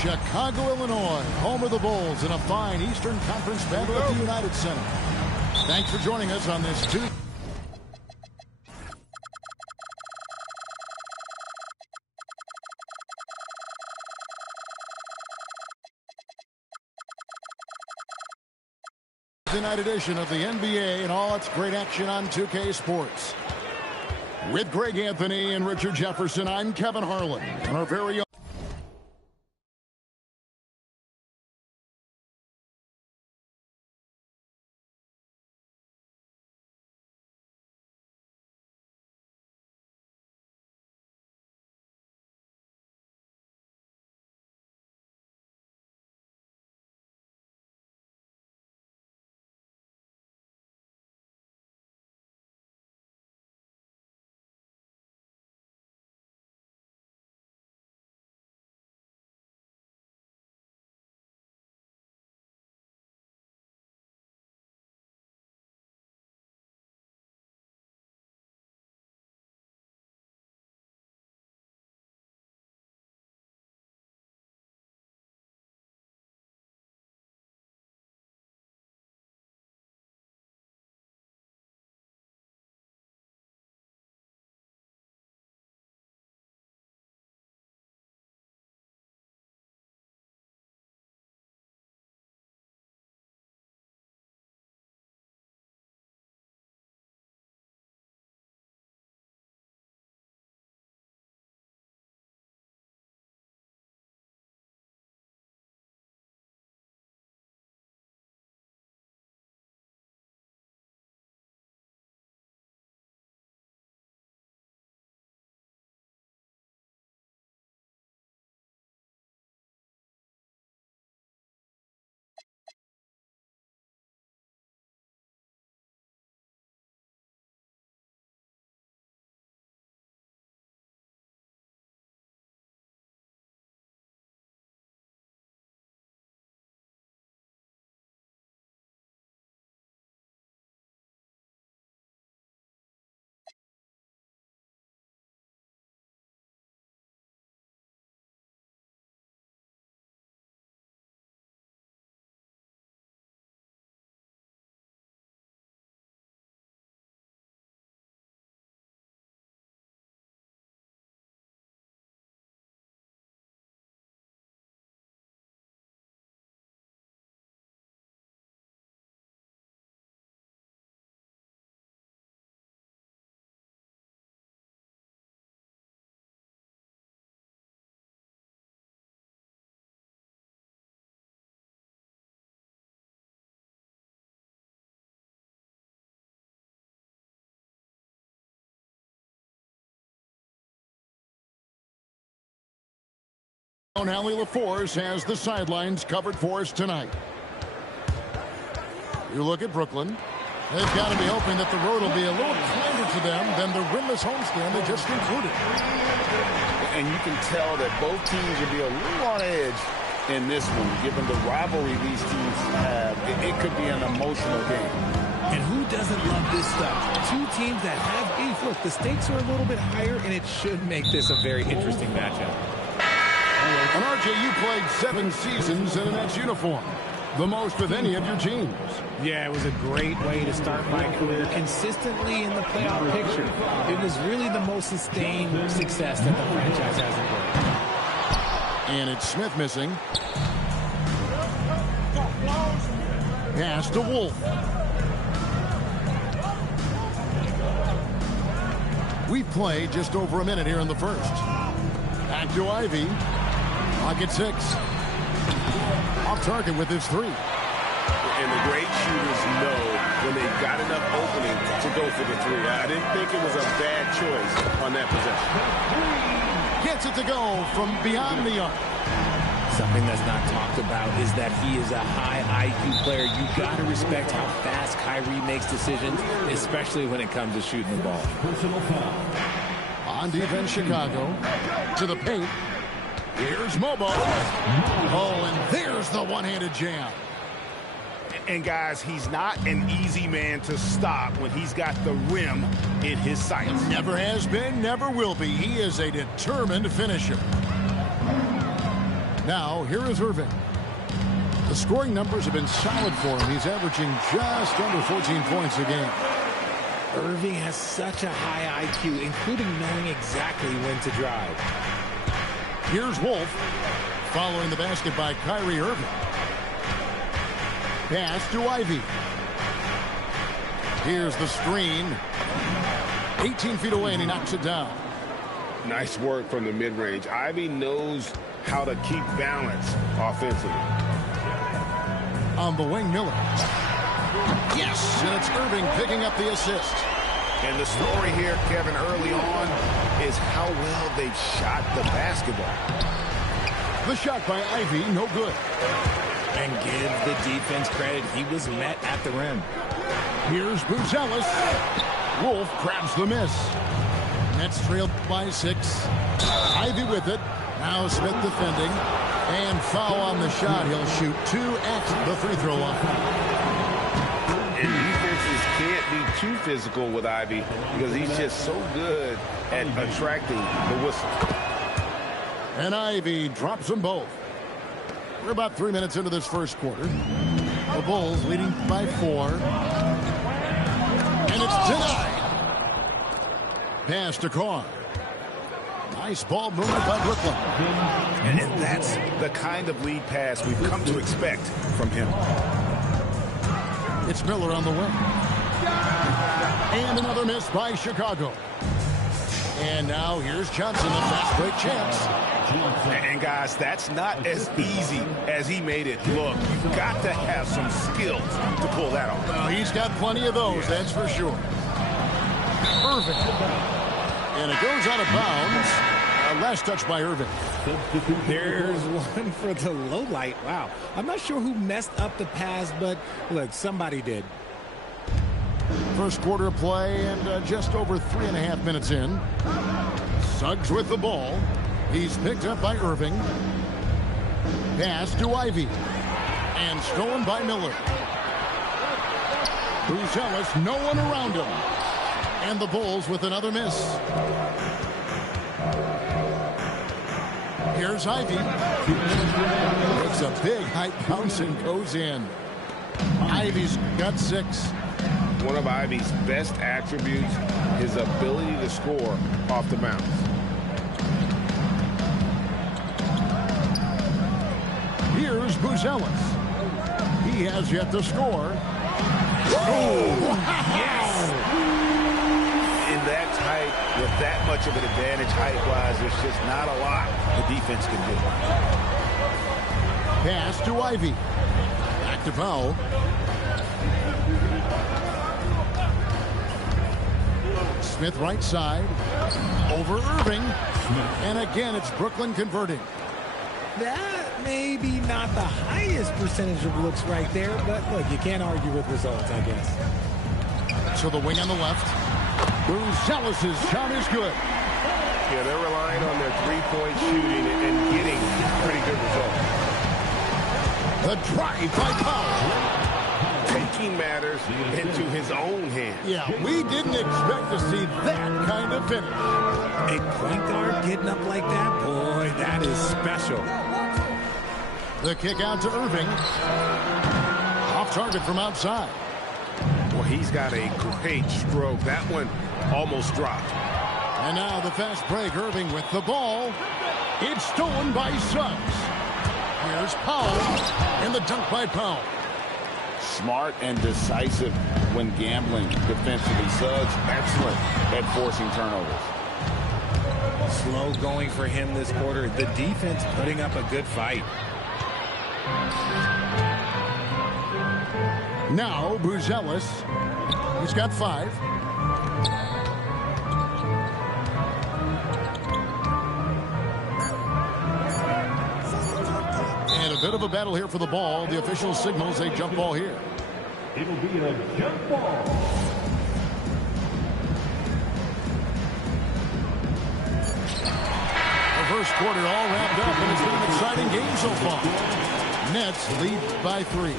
Chicago, Illinois, home of the Bulls in a fine Eastern Conference battle at the United Center. Thanks for joining us on this Tuesday. Night edition of the NBA and all its great action on 2K Sports. With Greg Anthony and Richard Jefferson, I'm Kevin Harlan. And our very own Allie LaForce has the sidelines covered for us tonight. You look at Brooklyn. They've got to be hoping that the road will be a little kinder to them than the winless homestand they just concluded. And you can tell that both teams will be a little on edge in this one, given the rivalry these teams have. It could be an emotional game. And who doesn't love this stuff? Two teams that have beef. Look, the stakes are a little bit higher, and it should make this a very interesting matchup. And RJ, you played 7 seasons in a Nets uniform. The most with any of your teams. Yeah, it was a great way to start my career consistently in the playoff picture. It was really the most sustained success that the franchise has enjoyed. And it's Smith missing. Pass to Wolf. We've played just over a minute here in the first. Back to Ivy. Clock at 6. Off target with his 3. And the great shooters know when they've got enough opening to go for the 3. I didn't think it was a bad choice on that possession. Gets it to go from beyond the arc. Something that's not talked about is that he is a high IQ player. You got to respect how fast Kyrie makes decisions, especially when it comes to shooting the ball. On defense, Chicago to the paint. Here's Mobo. Oh, and there's the one-handed jam. And, guys, he's not an easy man to stop when he's got the rim in his sights. Never has been, never will be. He is a determined finisher. Now, here is Irving. The scoring numbers have been solid for him. He's averaging just under 14 points a game. Irving has such a high IQ, including knowing exactly when to drive. Here's Wolf, following the basket by Kyrie Irving. Pass to Ivy. Here's the screen. 18 feet away, and he knocks it down. Nice work from the mid-range. Ivy knows how to keep balance offensively. On the wing, Miller. Yes, and it's Irving picking up the assist. And the story here, Kevin, early on is how well they've shot the basketball. The shot by Ivy, no good. And give the defense credit. He was met at the rim. Here's Buzelis. Wolf grabs the miss. Nets trailed by 6. Ivy with it. Now Smith defending. And foul on the shot. He'll shoot 2 at the free throw line. And defenses can't be too physical with Ivy because he's just so good at attracting the whistle. And Ivy drops them both. We're about 3 minutes into this first quarter. The Bulls leading by 4. And it's denied. Pass to Carr. Nice ball movement by Brooklyn. And that's the kind of lead pass we've come to expect from him. It's Miller on the wing. And another miss by Chicago. And now here's Johnson, the fast break chance. And guys, that's not as easy as he made it look. You've got to have some skills to pull that off. Well, he's got plenty of those, that's for sure. Irving. And it goes out of bounds. Last touch by Irving. There's one for the low light. Wow. I'm not sure who messed up the pass, but look, somebody did. First quarter of play and just over 3.5 minutes in. Suggs with the ball. He's picked up by Irving. Pass to Ivy. And stolen by Miller. Buzelis, no one around him. And the Bulls with another miss. Here's Ivy. It's a big height bounce and goes in. Ivy's got 6. One of Ivy's best attributes, his ability to score off the bounce. Here's Buzelis. He has yet to score. Oh, yes! In that tight, with that much of an advantage height-wise, there's just not a lot the defense can do. Pass to Ivy. Back to Powell. Smith right side. Over Irving. And again, it's Brooklyn converting. That may be not the highest percentage of looks right there, but look, you can't argue with results, I guess. So the wing on the left. Buzelis' shot is good. Yeah, they're relying on their three-point shooting and getting pretty good results. The drive by Powell. Taking matters into his own hands. Yeah, we didn't expect to see that kind of finish. A point guard getting up like that, boy, that is special. The kick out to Irving. Off target from outside. Well, he's got a great stroke. That one almost dropped. And now the fast break. Irving with the ball. It's stolen by Suggs. Here's Powell. And the dunk by Powell. Smart and decisive when gambling defensively. Suggs, excellent at forcing turnovers. Slow going for him this quarter. The defense putting up a good fight. Now Buzelis. He's got 5. And a bit of a battle here for the ball. The official signals a jump ball here. It'll be a jump ball. The first quarter all wrapped up, and it's been an exciting game so far. Nets lead by 3.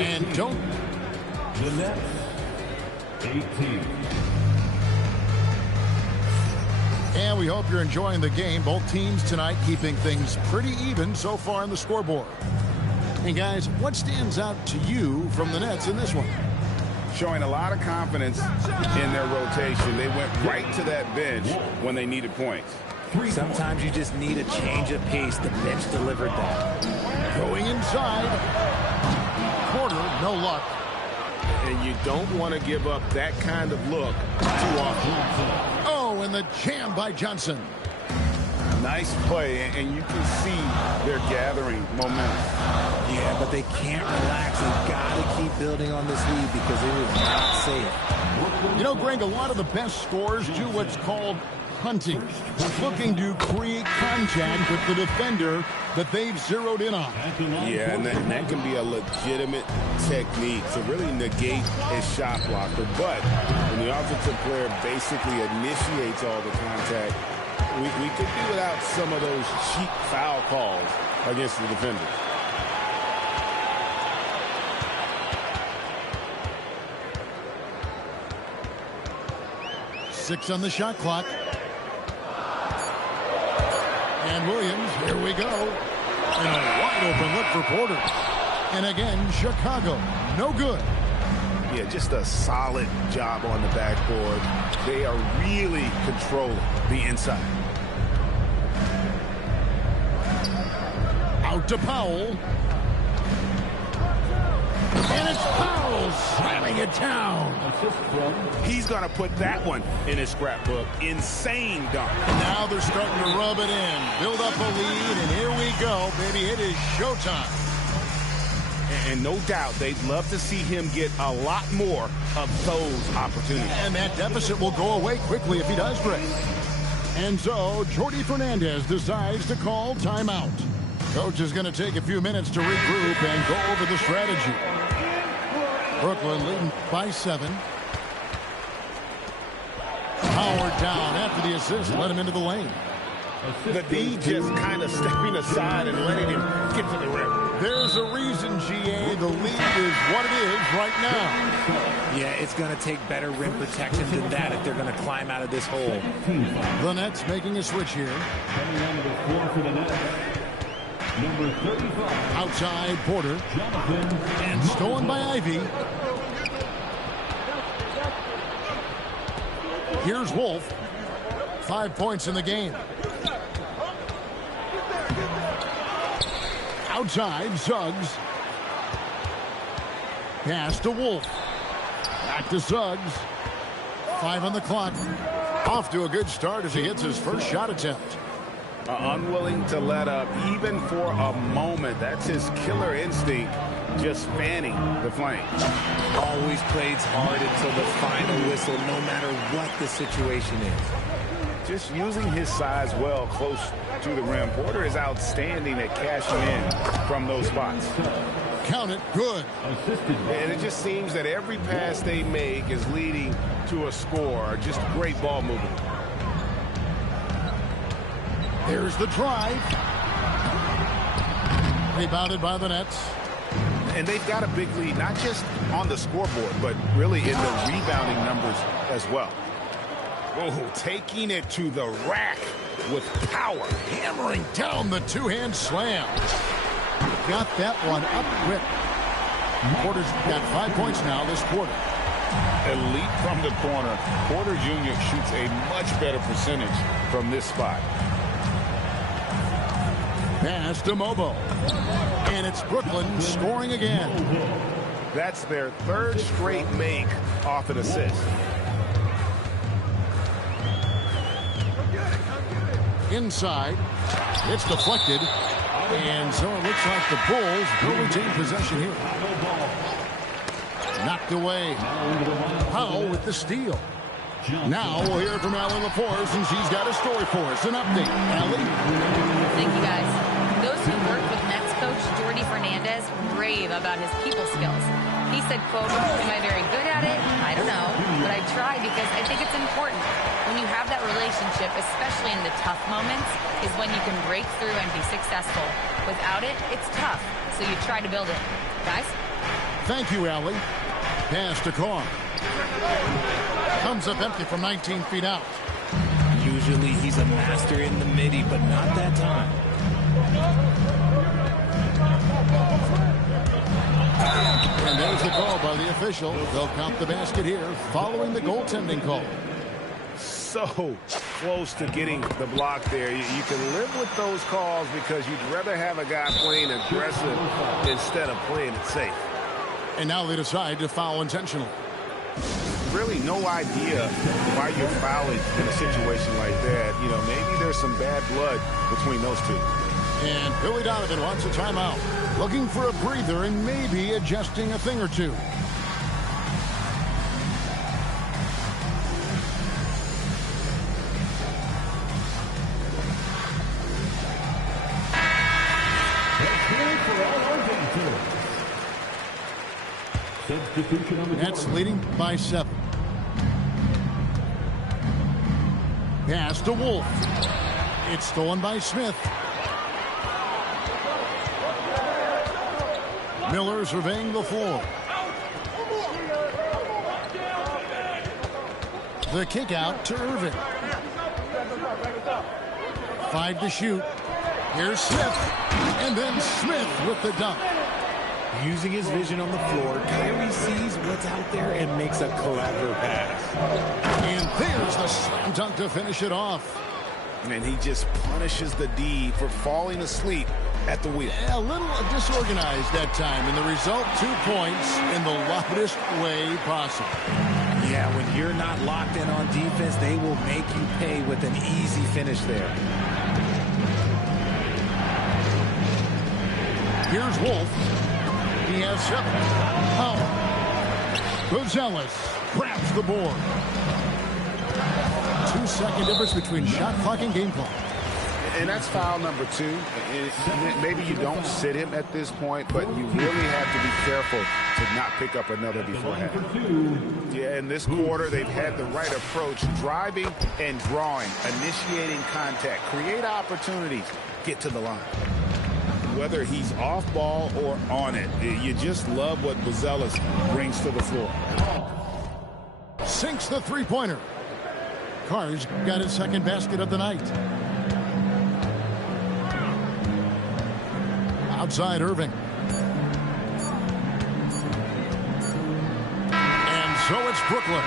And don't. The Nets, 18. And we hope you're enjoying the game. Both teams tonight keeping things pretty even so far on the scoreboard. Hey, guys, what stands out to you from the Nets in this one? Showing a lot of confidence in their rotation. They went right to that bench when they needed points. Sometimes you just need a change of pace. The bench delivered that. Going inside. Porter, no luck. And you don't want to give up that kind of look too often. Oh, and the jam by Johnson. Nice play, and you can see they're gathering momentum. Yeah, but they can't relax. They've got to keep building on this lead because it is not safe. You know, Greg, a lot of the best scorers do what's called hunting, looking to create contact with the defender that they've zeroed in on. Yeah, and that can be a legitimate technique to really negate a shot blocker. But when the offensive player basically initiates all the contact, we could do without some of those cheap foul calls against the defenders. Six on the shot clock. And Williams, here we go. And a wide open look for Porter. And again, Chicago, no good. Yeah, just a solid job on the backboard. They are really controlling the inside. Out to Powell. And it's Powell slamming it down. He's going to put that one in his scrapbook. Insane dunk. Now they're starting to rub it in. Build up a lead, and here we go, baby. It is showtime. And no doubt they'd love to see him get a lot more of those opportunities. And that deficit will go away quickly if he does great. And so Jordi Fernandez decides to call timeout. Coach is going to take a few minutes to regroup and go over the strategy. Brooklyn leading by 7. Howard down after the assist. Let him into the lane. The D just kind of stepping aside and letting him get to the rim. There's a reason, GA. The lead is what it is right now. Yeah, it's going to take better rim protection than that if they're going to climb out of this hole. The Nets making a switch here. Coming onto the floor for the Nets. Number 35. Outside Porter. Jonathan. And stolen by Ivy. Here's Wolf. 5 points in the game. Outside, Suggs. Pass to Wolf. Back to Suggs. 5 on the clock. Off to a good start as he hits his first shot attempt. Unwilling to let up even for a moment. That's his killer instinct, just fanning the flames. Always plays hard until the final whistle, no matter what the situation is. Just using his size well close to the rim. Porter is outstanding at cashing in from those spots. Count it, good. And it just seems that every pass they make is leading to a score. Just great ball movement. There's the drive. Rebounded by the Nets. And they've got a big lead, not just on the scoreboard, but really in the rebounding numbers as well. Oh, taking it to the rack with power. Hammering down the two-hand slam. Got that one up quick. Porter's got 5 points now this quarter. Elite from the corner. Porter Jr. shoots a much better percentage from this spot. Pass to Mobo. And it's Brooklyn scoring again. That's their third straight make off an assist. Inside. It's deflected. And so it looks like the Bulls will retain possession here. Knocked away. Powell with the steal. Now we'll hear from Allie LaForce, and she's got a story for us. An update. Allie? Thank you, guys. Those who work with Nets coach Jordi Fernandez rave about his people skills. He said, quote, "Am I very good at it? I don't know. But I try because I think it's important. When you have that relationship, especially in the tough moments, is when you can break through and be successful. Without it, it's tough. So you try to build it." Guys? Thank you, Allie. Pass to Carr. Comes up empty from 19 feet out. Use Usually he's a master in the midi, but not that time. And there's the call by the official. They'll count the basket here following the goaltending call. So close to getting the block there. You can live with those calls because you'd rather have a guy playing aggressive instead of playing it safe. And now they decide to foul intentionally. Really no idea why you're fouling in a situation like that. You know, maybe there's some bad blood between those two. And Billy Donovan wants a timeout. Looking for a breather and maybe adjusting a thing or two. Nets leading by 7. Pass to Wolf. It's stolen by Smith. Miller surveying the floor. The kick out to Irving. 5 to shoot. Here's Smith. And then Smith with the dunk. Using his vision on the floor, Kyrie sees what's out there and makes a clever pass. And there's the slam dunk to finish it off. And he just punishes the D for falling asleep at the wheel. A little disorganized that time, and the result 2 points in the loudest way possible. Yeah, when you're not locked in on defense, they will make you pay with an easy finish there. Here's Wolf. He has 7. Powell. Gonzalez grabs the board. 2-second difference between shot clock and game clock. And that's foul number 2. And maybe you don't sit him at this point, but you really have to be careful to not pick up another beforehand. Yeah, in this quarter, they've had the right approach, driving and drawing, initiating contact, create opportunities, get to the line. Whether he's off ball or on it, you just love what Buzelis brings to the floor. Sinks the three-pointer. Carr's got his second basket of the night. Outside Irving. And so it's Brooklyn.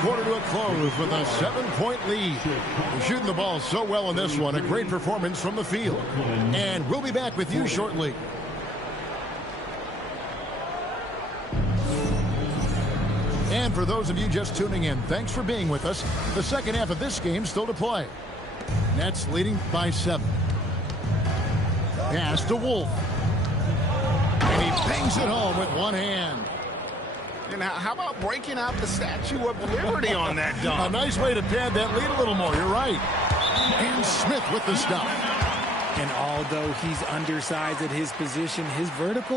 quarter to a close with a 7-point lead. They're shooting the ball so well in this one. A great performance from the field. And we'll be back with you shortly. And for those of you just tuning in, thanks for being with us. The second half of this game still to play. Nets leading by 7. Pass to Wolf. And he bangs it home with one hand. And how about breaking out the Statue of Liberty on that dunk? A nice way to pad that lead a little more. You're right. And Smith with the stop. And although he's undersized at his position, his vertical